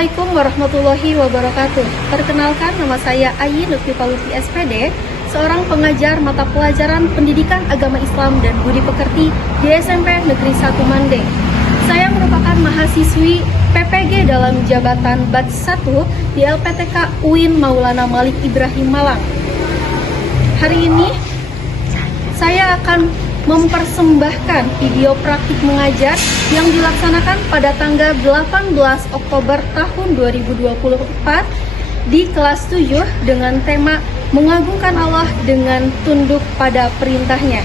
Assalamualaikum warahmatullahi wabarakatuh. Perkenalkan, nama saya Ayi Lutfi Paluti SPD, seorang pengajar mata pelajaran Pendidikan Agama Islam dan Budi Pekerti di SMP Negeri 1 Mandeng. Saya merupakan mahasiswi PPG dalam jabatan Batch 1 di LPTK UIN Maulana Malik Ibrahim Malang. Hari ini saya akan mempersembahkan video praktik mengajar yang dilaksanakan pada tanggal 18 Oktober tahun 2024 di kelas 7 dengan tema mengagungkan Allah dengan tunduk pada perintahnya.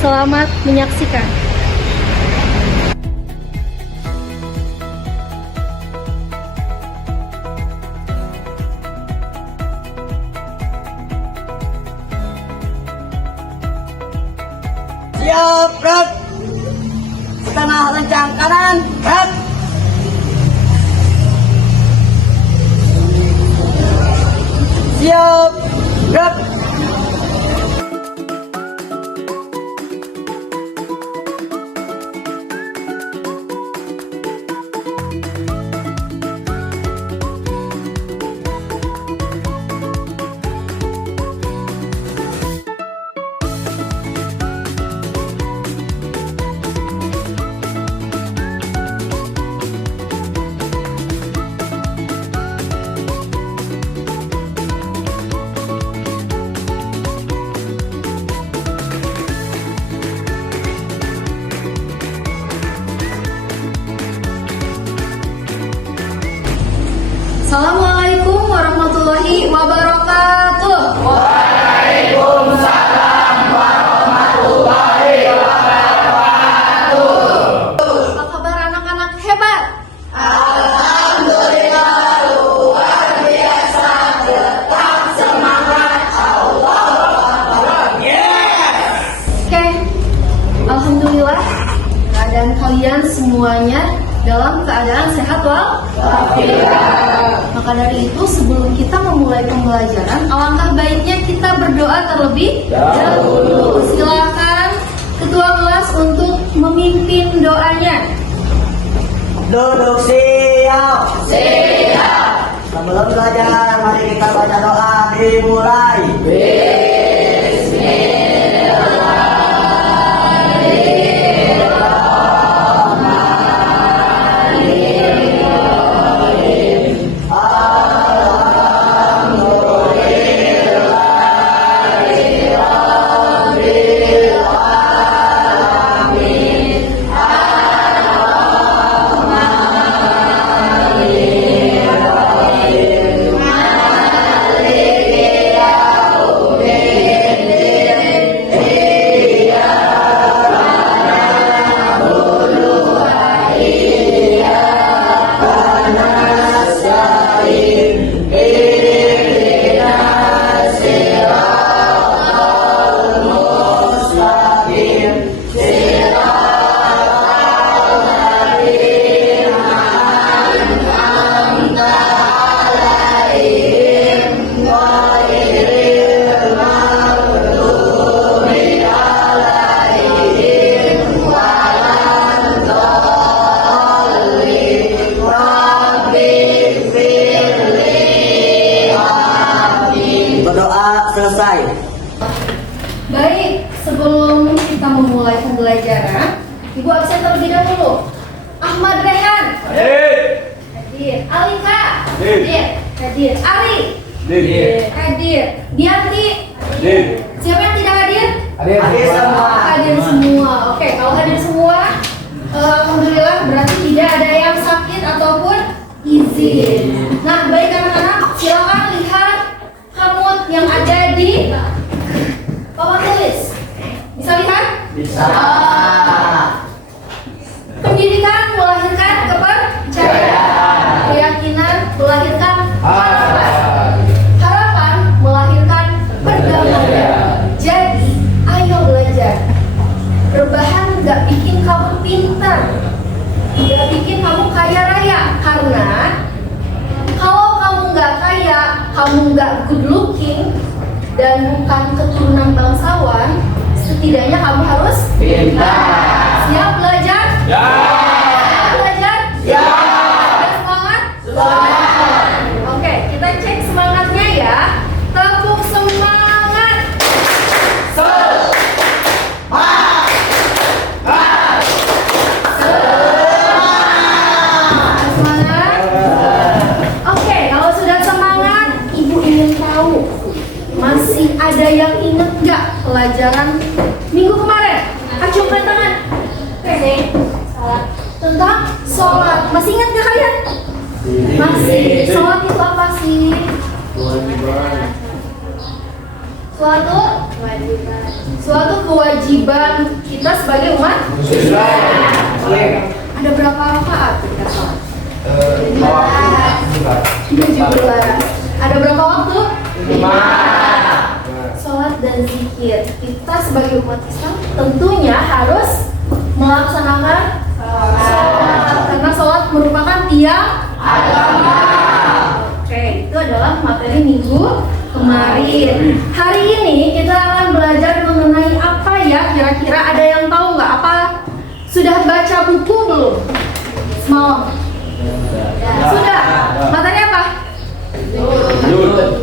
Selamat menyaksikan. Siap, gerak. Setengah lencang kanan, gerak. Siap, gerak. Assalamualaikum warahmatullahi wabarakatuh. Waalaikumsalam warahmatullahi wabarakatuh. Apa kabar anak-anak hebat? Alhamdulillah, luar biasa. Tetap semangat. Allah. Yes. Oke, alhamdulillah keadaan kalian semuanya dalam keadaan sehat walafiat. Maka dari itu sebelum kita memulai pembelajaran, alangkah baiknya kita berdoa terlebih dahulu. Silakan ketua kelas untuk memimpin doanya. Duduk siap. Siap. Sebelum belajar, mari kita baca doa dimulai. Berdoa selesai. Baik, sebelum kita memulai pembelajaran, Ibu absen terlebih dahulu. Ahmad Rehan. Hadir. Alika. Hadir. Hadir. Ali. Hadir. Dianti. Siapa yang tidak hadir? Hadir semua. Hadir semua. Oke, kalau hadir semua, alhamdulillah berarti tidak ada yang sakit ataupun izin. Nah, baik anak-anak, silakan lihat kamut yang ada di papan tulis. Bisa lihat? Bisa. Pendidikan melahirkan kepercayaan. Keyakinan melahirkan harapan. Harapan melahirkan perdamaian. Jadi, ayo belajar. Rebahan gak bikin kamu pintar, gak bikin kamu kaya raya. Karena kalau kamu gak kaya, kamu gak good looking, dan bukan keturunan bangsawan, setidaknya kamu harus Pintar. Siap belajar? Ya. Siap belajar? Ya. Ada semangat? Semangat. Masih ada yang inget nggak pelajaran minggu kemarin? Acungkan tangan. Oke. Tentang sholat. Masih ingat nggak kalian? Masih. Sholat itu apa sih? Suatu kewajiban kita sebagai umat Islam. Ada berapa rakaat kita sholat? 17. Ada berapa waktu? 5. Sholat dan zikir. Kita sebagai umat Islam tentunya harus melaksanakan sholat, karena sholat merupakan tiang agama. Oke, itu adalah materi minggu kemarin. Hari ini kita akan belajar mengenai apa ya? Kira-kira ada yang tahu nggak? Apa sudah baca buku belum? Semalam? Sudah. Materi apa?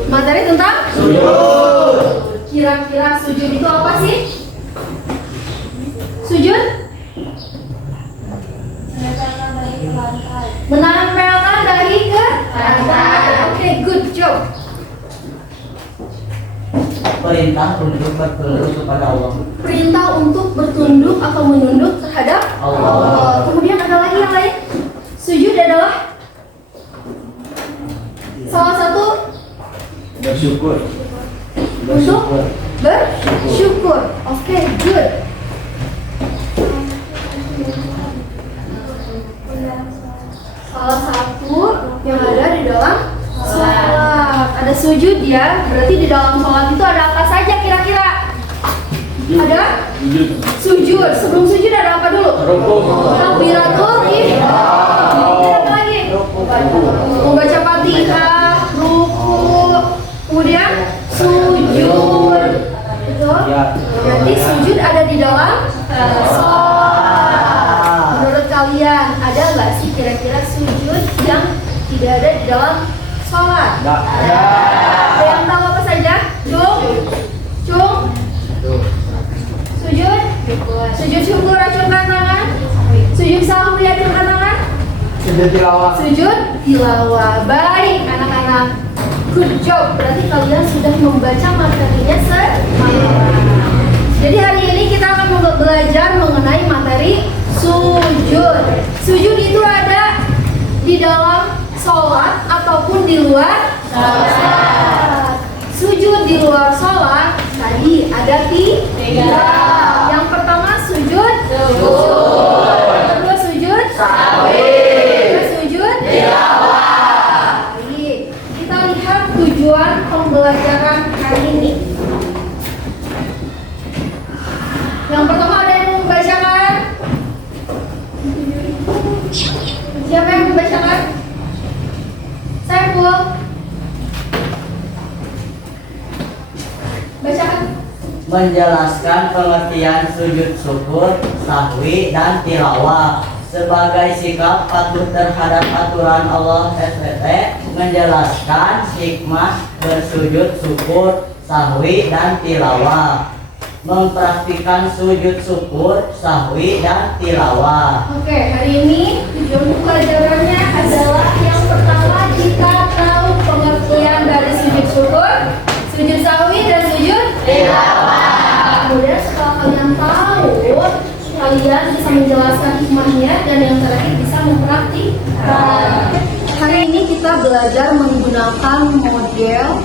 Materi tentang sujud. Kira-kira sujud itu apa sih? Sujud? Menempelkan dahi ke lantai. Oke, good job. Perintah untuk bertunduk kepada Allah. Perintah untuk bertunduk atau menunduk terhadap Allah. Kemudian ada lagi yang lain. Sujud adalah salah satu Bersyukur. untuk bersyukur. Oke, good. Salah satu yang ada di dalam sholat. Ada sujud ya. Berarti di dalam sholat itu ada apa saja kira-kira? Ada sujud. Sebelum sujud ada apa dulu? Takbiratul ihram. Apa lagi? Membaca Fatihah, ruku, kemudian sujud. Betul? Berarti sujud ada di dalam sholat. Menurut kalian ada nggak sih kira-kira sujud yang tidak ada di dalam sholat? Ada yang tahu apa saja? Cung? Sujud? Sujud syukur, acungkan tangan. Sujud sahwi, acungkan tangan. Sujud tilawah. Sujud tilawah. Baik anak-anak, good job. Berarti kalian sudah membaca materinya semalam. Jadi hari ini kita akan belajar mengenai materi sujud. Sujud itu ada di dalam sholat ataupun di luar sholat. Sujud di luar sholat tadi ada tiga. Yang pertama sujud. Kedua sujud. Ketiga sujud. Baik. Kita lihat tujuan pembelajaran hari ini. Yang pertama ada yang membacakan? Siapa yang membacakan? Saiful. Bacakan. Menjelaskan pengertian sujud syukur, sahwi, dan tilawah sebagai sikap patuh terhadap aturan Allah SWT. Menjelaskan hikmah bersujud syukur, sahwi, dan tilawah. Mempraktikkan sujud syukur, sahwi, dan tilawah. Oke, hari ini tujuan pelajarannya adalah yang pertama kita tahu pengertian dari sujud syukur, sujud sahwi, dan sujud tilawah. Kemudian setelah kalian tahu, kalian bisa menjelaskan hikmahnya dan yang terakhir bisa mempraktikkan. Hari ini kita belajar menggunakan model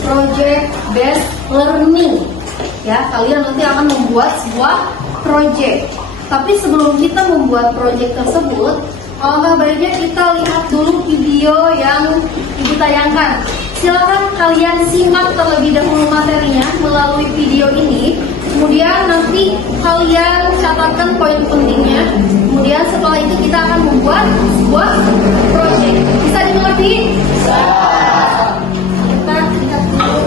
project based learning. Ya, kalian nanti akan membuat sebuah project. Tapi sebelum kita membuat project tersebut, alangkah baiknya kita lihat dulu video yang Ibu tayangkan. Silakan kalian simak terlebih dahulu materinya melalui video ini. Kemudian nanti kalian catatkan poin pentingnya. Kemudian setelah itu kita akan membuat sebuah project. Bisa dimengerti? Bisa. Kita lihat dulu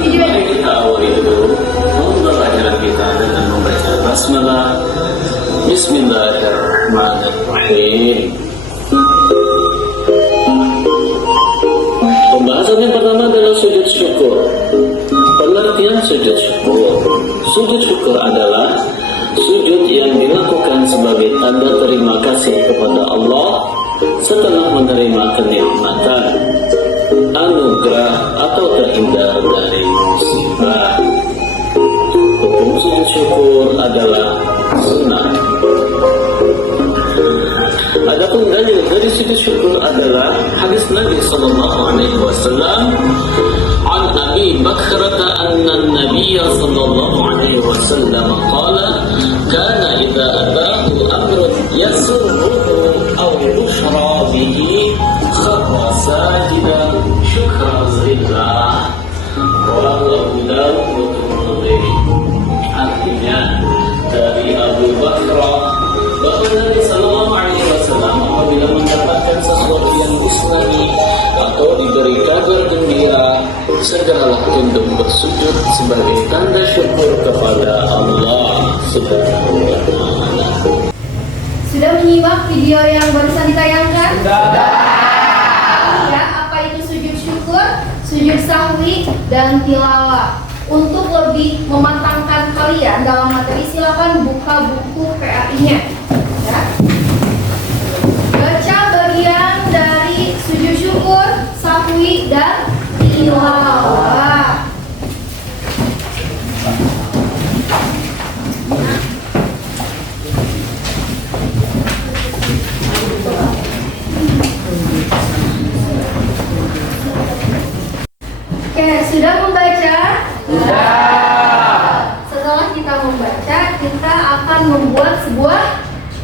videonya. Kita awali dulu pembelajaran kita dengan membaca basmalah. Bismillahirrahmanirrahim. Pembahasan yang pertama adalah sujud syukur. Pengertian sujud syukur. Sujud syukur adalah sujud yang dilakukan sebagai tanda terima kasih kepada Allah setelah menerima kenikmatan, anugerah atau keindahan Adapun dalil dari sujud syukur adalah hadis Nabi sallallahu alaihi wasallam an Abi Bakrata anna an-nabiy sallallahu alaihi wasallam qala kana idza ataahu amrun yasurruhu aw yushra bihi kharra sajidan syukran lillah. Rawahu Abu Dawud wa Tirmidzi. Artinya dari Abu Bakrah bahwa Nabi Sallallahu Alaihi Wasallam apabila mendapatkan sesuatu yang disenangi atau diberi kabar gembira, segeralah untuk bersujud sebagai tanda syukur kepada Allah Subhanahu wa Ta'ala. Sudah menyimak video yang barusan ditayangkan? Sudah. Ya, apa itu sujud syukur, sujud sahwi, dan tilawah? Untuk lebih mematangkan kalian dalam materi, silakan buka buku PAI-nya. Ya. Baca bagian dari sujud syukur, sahwi, dan tilawah. Oke, sudah membaca? Setelah kita membaca, kita akan membuat sebuah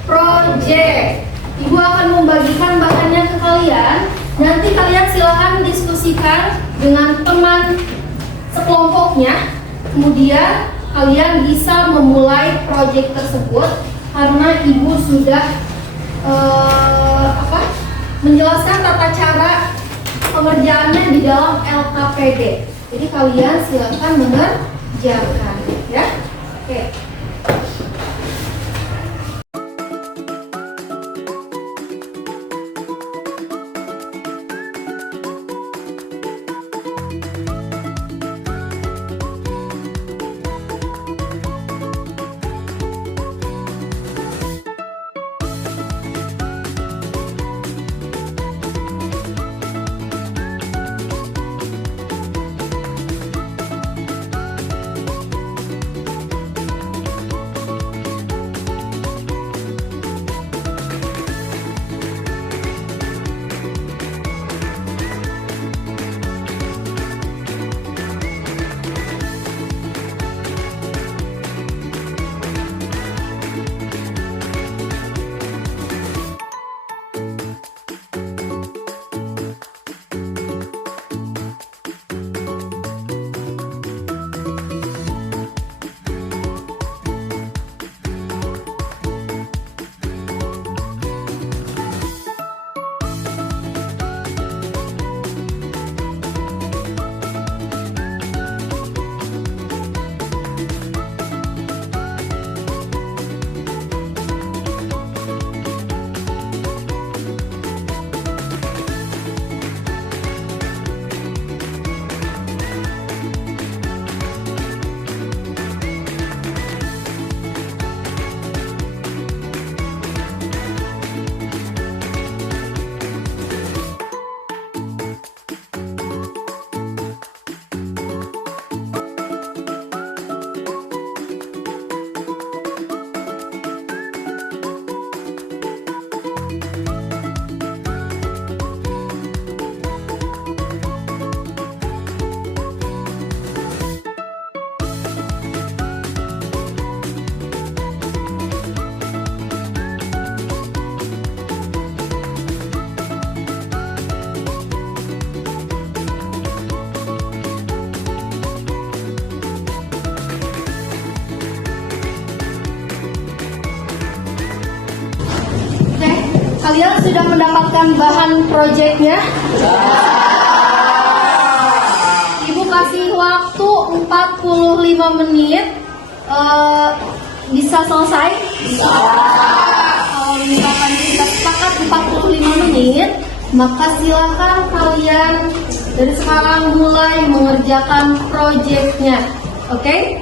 project. Ibu akan membagikan bahannya ke kalian. Nanti kalian silahkan diskusikan dengan teman sekelompoknya. Kemudian kalian bisa memulai project tersebut karena ibu sudah menjelaskan tata cara pengerjaannya di dalam LKPD. Jadi kalian silakan mengerjakan, ya. Oke. Kalian sudah mendapatkan bahan proyeknya? Ibu kasih waktu 45 menit. Bisa selesai? Bisa. Kalau misalkan kita sepakat 45 menit, maka silakan kalian dari sekarang mulai mengerjakan proyeknya. Oke?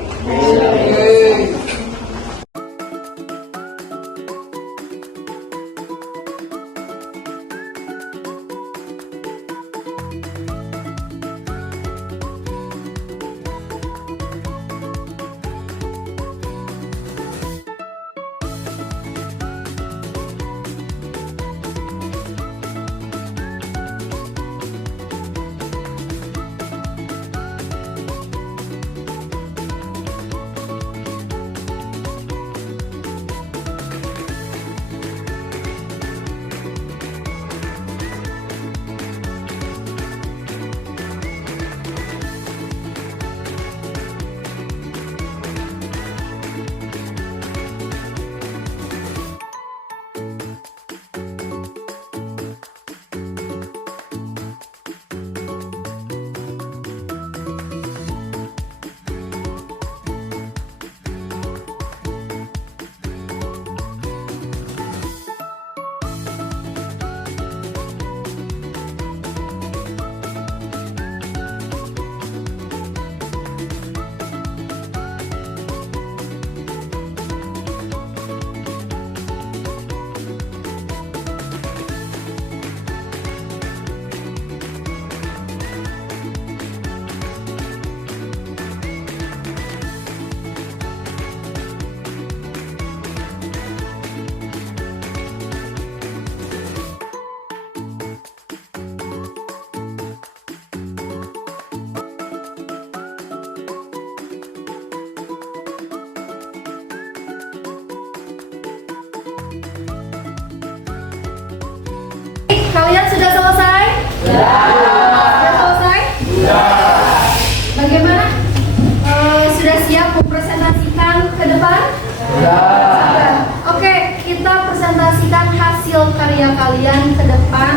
Oke, kita presentasikan hasil karya kalian ke depan.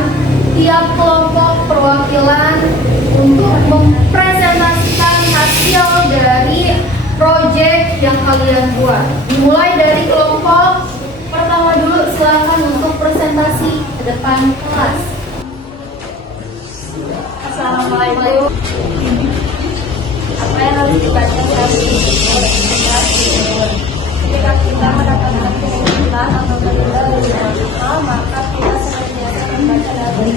Tiap kelompok perwakilan untuk mempresentasikan hasil dari proyek yang kalian buat. Dimulai dari kelompok pertama dulu, silakan untuk presentasi ke depan kelas. Assalamualaikum. Apa yang harus dibaca dari ketika kita mendapatkan kesulitan atau kendala dari Allah, maka kita senantiasa membaca dari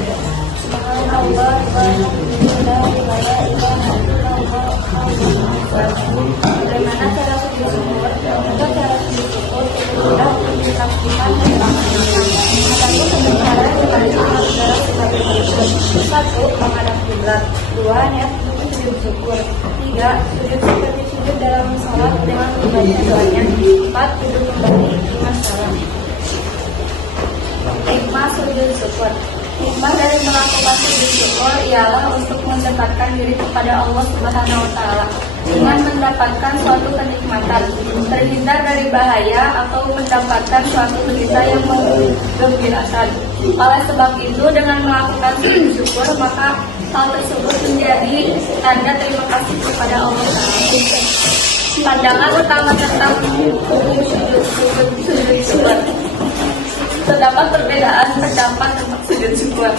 Subhanallah, Alhamdulillah, la ilaha illallah. Bagaimana cara bersyukur? Atau cara bersyukur sudah dilakukan dan dilaksanakan. Adapun sementara dibaca adalah sebagai berikut: 1. Menghadap kiblat. 2. Niat sujud syukur. 3. Sujud seperti sujud dalam sholat dengan membaca doanya. 4. Duduk kembali. 5. Salam. Hikmah sujud syukur. Hikmah dari melakukan sujud syukur ialah untuk mendekatkan diri kepada Allah Subhanahu wa Ta'ala dengan mendapatkan suatu kenikmatan, terhindar dari bahaya atau mendapatkan suatu berita yang menggembirakan. Oleh sebab itu, dengan melakukan sujud syukur, maka hal tersebut menjadi tanda terima kasih kepada Allah Ta'ala. Pandangan utama tentang hukum sujud syukur. Terdapat perbedaan pendapat tentang sujud syukur.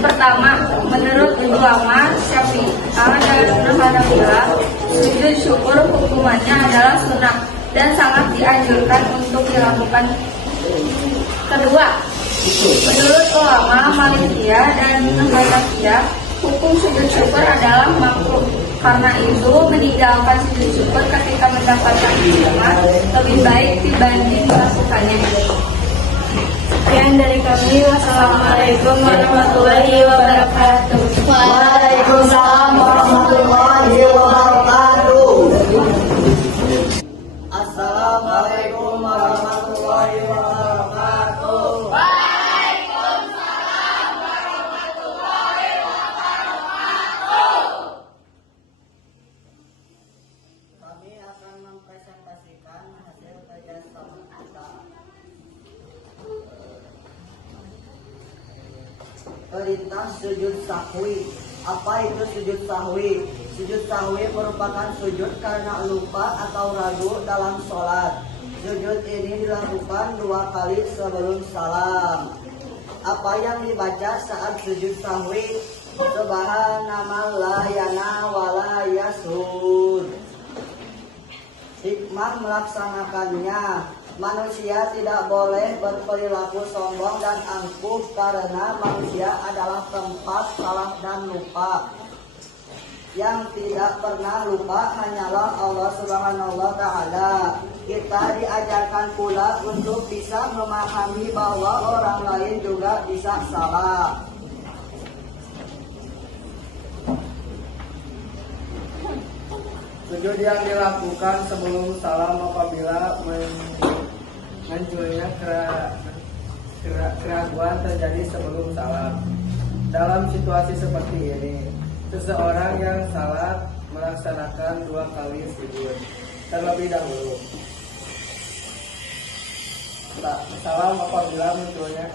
Pertama, menurut ulama Syafi'iyah dan Hanafilah, sujud syukur hukumannya adalah sunnah dan sangat dianjurkan untuk dilakukan. Kedua, menurut ulama Malikiyah dan Hanafiyah, hukum sujud syukur adalah makruh. Karena itu, meninggalkan sujud syukur ketika mendapatkan nikmat lebih baik dibanding melakukannya. Sekian dari kami. Wassalamualaikum warahmatullahi wabarakatuh. Waalaikumsalam warahmatullahi wabarakatuh. Assalamualaikum warahmatullahi wabarakatuh. Waalaikumsalam warahmatullahi wabarakatuh. Kami akan mempresentasikan hasil kajian sama kita. Perintah sujud sahwi. Apa itu sujud sahwi? Sujud sahwi merupakan sujud karena lupa atau ragu dalam sholat. Sujud ini dilakukan 2 kali sebelum salam. Apa yang dibaca saat sujud sahwi? Subhanallah yana wala yasud. Hikmah melaksanakannya. Manusia tidak boleh berperilaku sombong dan angkuh karena manusia adalah tempat salah dan lupa. Yang tidak pernah lupa hanyalah Allah Subhanahu wa Ta'ala. Kita diajarkan pula untuk bisa memahami bahwa orang lain juga bisa salah. Sujud yang dilakukan sebelum salam apabila munculnya keraguan terjadi sebelum salam. Dalam situasi seperti ini, seseorang yang salat melaksanakan 2 kali sujud terlebih dahulu. Salam apabila munculnya.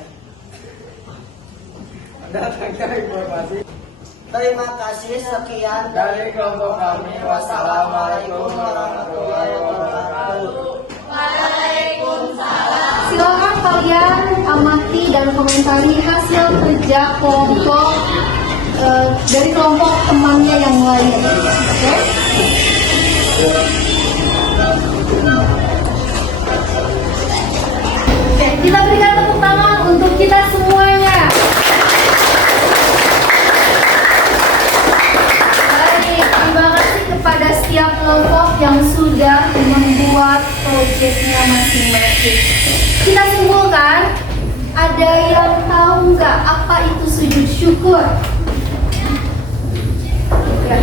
Datangnya informasi. Terima kasih, sekian Dari kelompok kami, wassalamualaikum warahmatullahi wabarakatuh. Silakan kalian amati dan komentari hasil kerja kelompok dari kelompok temannya yang lain. Oke? Oke, kita berikan tepuk tangan untuk kita semuanya. Baik, terima kasih kepada setiap kelompok yang sudah membuat proyeknya masing-masing. Kita simpulkan, ada yang tahu nggak apa itu sujud syukur? Ya.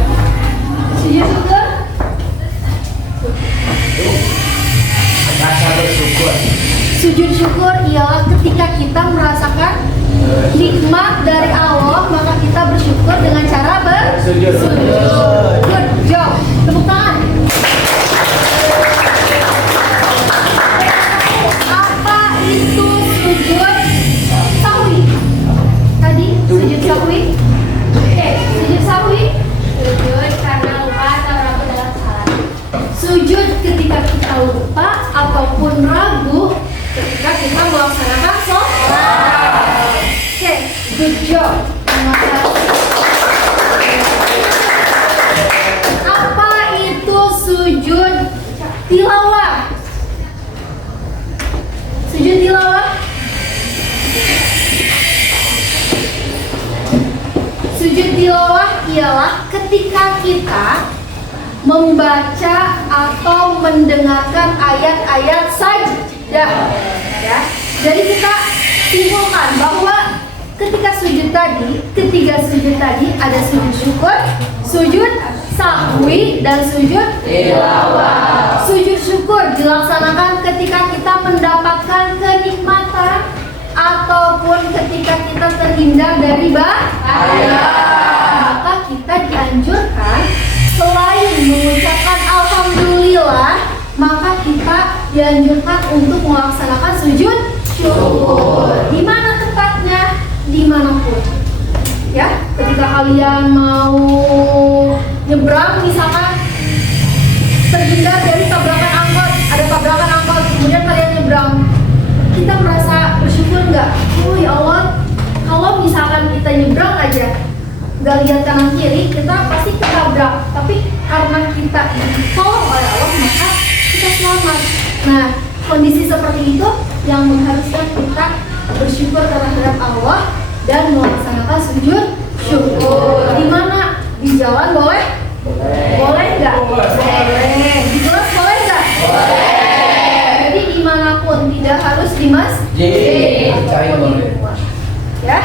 Sujud syukur? Rasa bersyukur. Sujud syukur ialah ketika kita merasakan nikmat dari Allah, maka kita bersyukur dengan cara bersujud. Good job. Tepuk tangan. kita melaksanakan sholat. Oke, good job. Terima kasih. Apa itu sujud tilawah? Sujud tilawah? Sujud tilawah ialah ketika kita membaca atau mendengarkan ayat-ayat sajdah, ya. Jadi kita simpulkan bahwa ketiga sujud tadi ada sujud syukur, sujud sahwi, dan sujud tilawah. Sujud syukur dilaksanakan ketika kita mendapatkan kenikmatan ataupun ketika kita terhindar dari bahaya. Maka kita dianjurkan selain mengucapkan alhamdulillah, maka kita dianjurkan untuk melaksanakan sujud syukur. Di mana tempatnya? Dimanapun. Ya, ketika kalian mau nyebrang, misalkan terhindar dari tabrakan angkot, ada tabrakan angkot, kemudian kalian nyebrang, kita merasa bersyukur nggak? Oh ya Allah, kalau misalkan kita nyebrang aja, nggak lihat kanan kiri, kita pasti ketabrak. Tapi karena kita ditolong oleh Allah, maka kita selamat. Nah, kondisi seperti itu yang mengharuskan kita bersyukur terhadap Allah dan melaksanakan sujud syukur. Di mana? Di jalan boleh? Boleh nggak? Boleh. Di kelas boleh nggak? Boleh. Jadi dimanapun, tidak harus di masjid. Ya.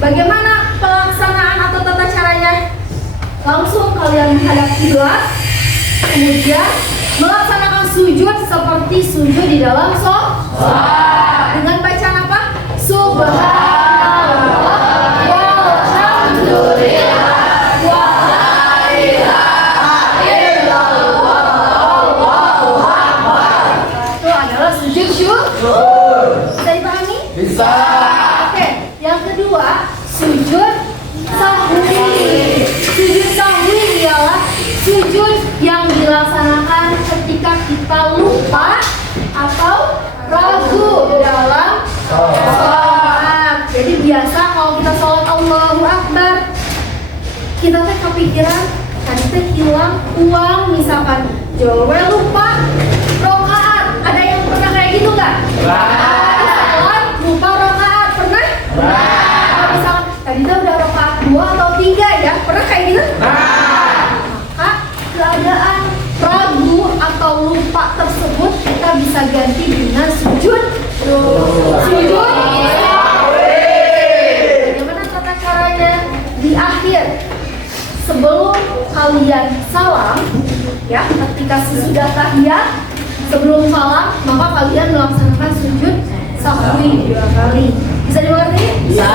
Bagaimana pelaksanaan atau tata caranya? Langsung kalian menghadap kiblat, kemudian melaksanakan sujud seperti sujud di dalam sholat. Dengan bacaan apa? Subhanallah walhamdulillah wa la ilaha illallah wallahu akbar. Itu adalah sujud syukur. Bisa dipahami? Bisa. Oke, yang kedua, sujud sahwi. Sujud sahwi ialah sujud yang dilaksanakan ketika kita lupa atau ragu dalam sholat. Jadi biasa kalau kita sholat Allahu Akbar, kita teh kepikiran tadi teh hilang uang, misalkan jawabannya lupa rokaat. Ada yang pernah kayak gitu nggak? Sholat lupa rokaat, pernah? Kalau misalkan tadi teh udah rokaat 2 atau 3 ya, pernah kayak gitu? Maka keadaan ragu atau lupa tersebut kita bisa ganti dengan sujud. Sujud. Bagaimana tata caranya? Di akhir, sebelum kalian salam, ya, ketika sesudah tahiyat, sebelum salam, maka kalian melaksanakan sujud sahwi 2 kali. Bisa dimengerti? Bisa.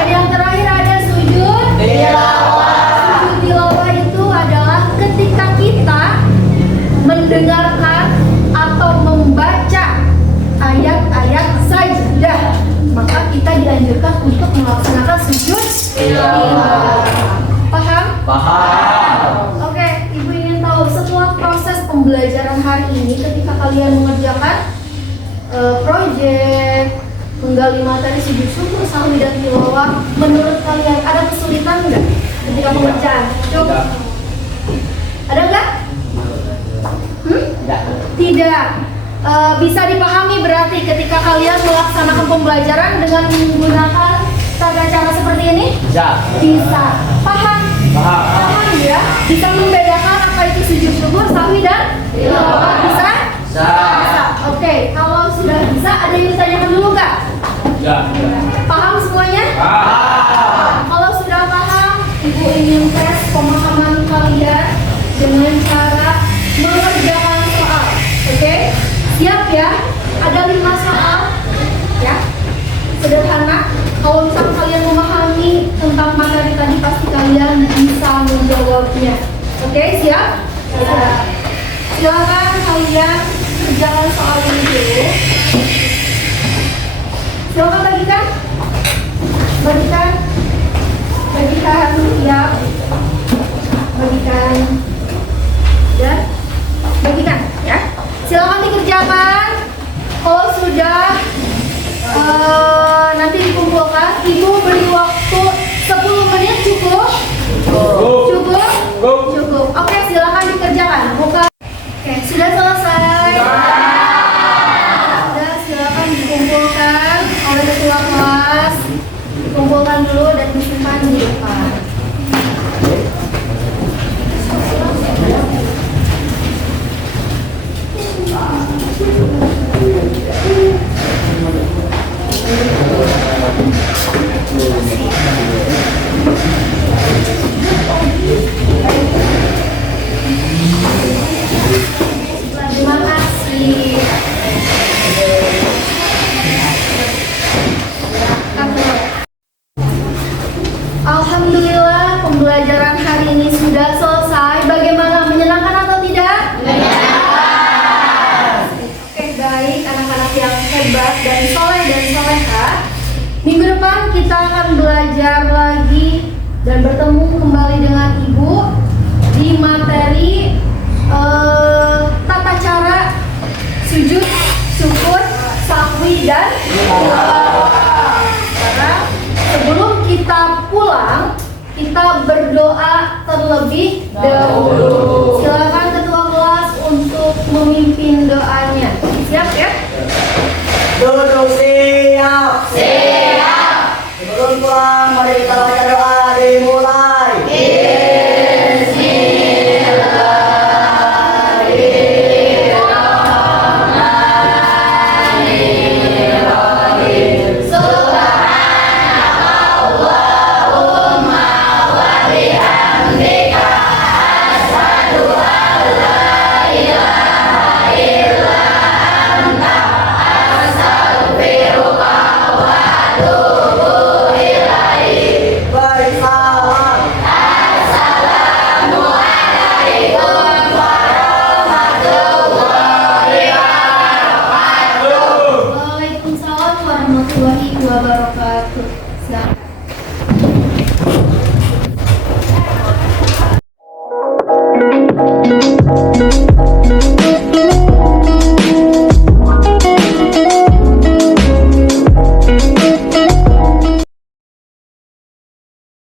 Dan yang terakhir ada sujud tilawah. Sujud tilawah itu adalah ketika kita mendengarkan atau membaca ayat-ayat sajdah, maka kita dianjurkan untuk melaksanakan sujud tilawah. Paham? Paham. Oke, Ibu ingin tahu setelah proses pembelajaran hari ini, ketika kalian mengerjakan proyek, menggali materi sujud syukur, sahwi, dan tilawah, menurut kalian ada kesulitan nggak ketika pengerjaan? Coba. Ada nggak? Tidak. Bisa dipahami berarti ketika kalian melaksanakan pembelajaran dengan menggunakan tata cara seperti ini? Bisa. Paham? Paham ya? Bisa membedakan apa itu sujud syukur, sahwi, dan tilawah? Bisa? Bisa. Oke, kalau sudah bisa, ada yang ditanyakan dulu nggak? Paham semuanya? Kalau sudah paham, Ibu ingin tes pemahaman kalian dengan cara mengerjakan soal. Oke? Siap ya? Ada 5 soal, ya, sederhana. Kalau misalnya kalian memahami tentang materi tadi, pasti kalian bisa menjawabnya. Oke, siap? Siap. Silakan kalian kerjakan soal ini dulu. Silakan bagikan, ya, bagikan, ya. Silakan dikerjakan. Kalau sudah siswa kelas dikumpulkan dulu dan disimpan di depan. Terima kasih. Alhamdulillah, pembelajaran hari ini sudah selesai. Bagaimana, menyenangkan atau tidak? Menyenangkan. Oke, baik, anak-anak yang hebat dan soleh dan soleha. Minggu depan kita akan belajar lagi dan bertemu kembali dengan Ibu di materi tata cara sujud, syukur, sahwi, dan karena sebelum kita pulang, kita berdoa terlebih dahulu. Silakan ketua kelas untuk memimpin doanya. Siap ya? Duduk siap. Siap. Sebelum pulang, mari kita baca doa dimulai. Waalaikumsalam warahmatullahi wabarakatuh. Silakan.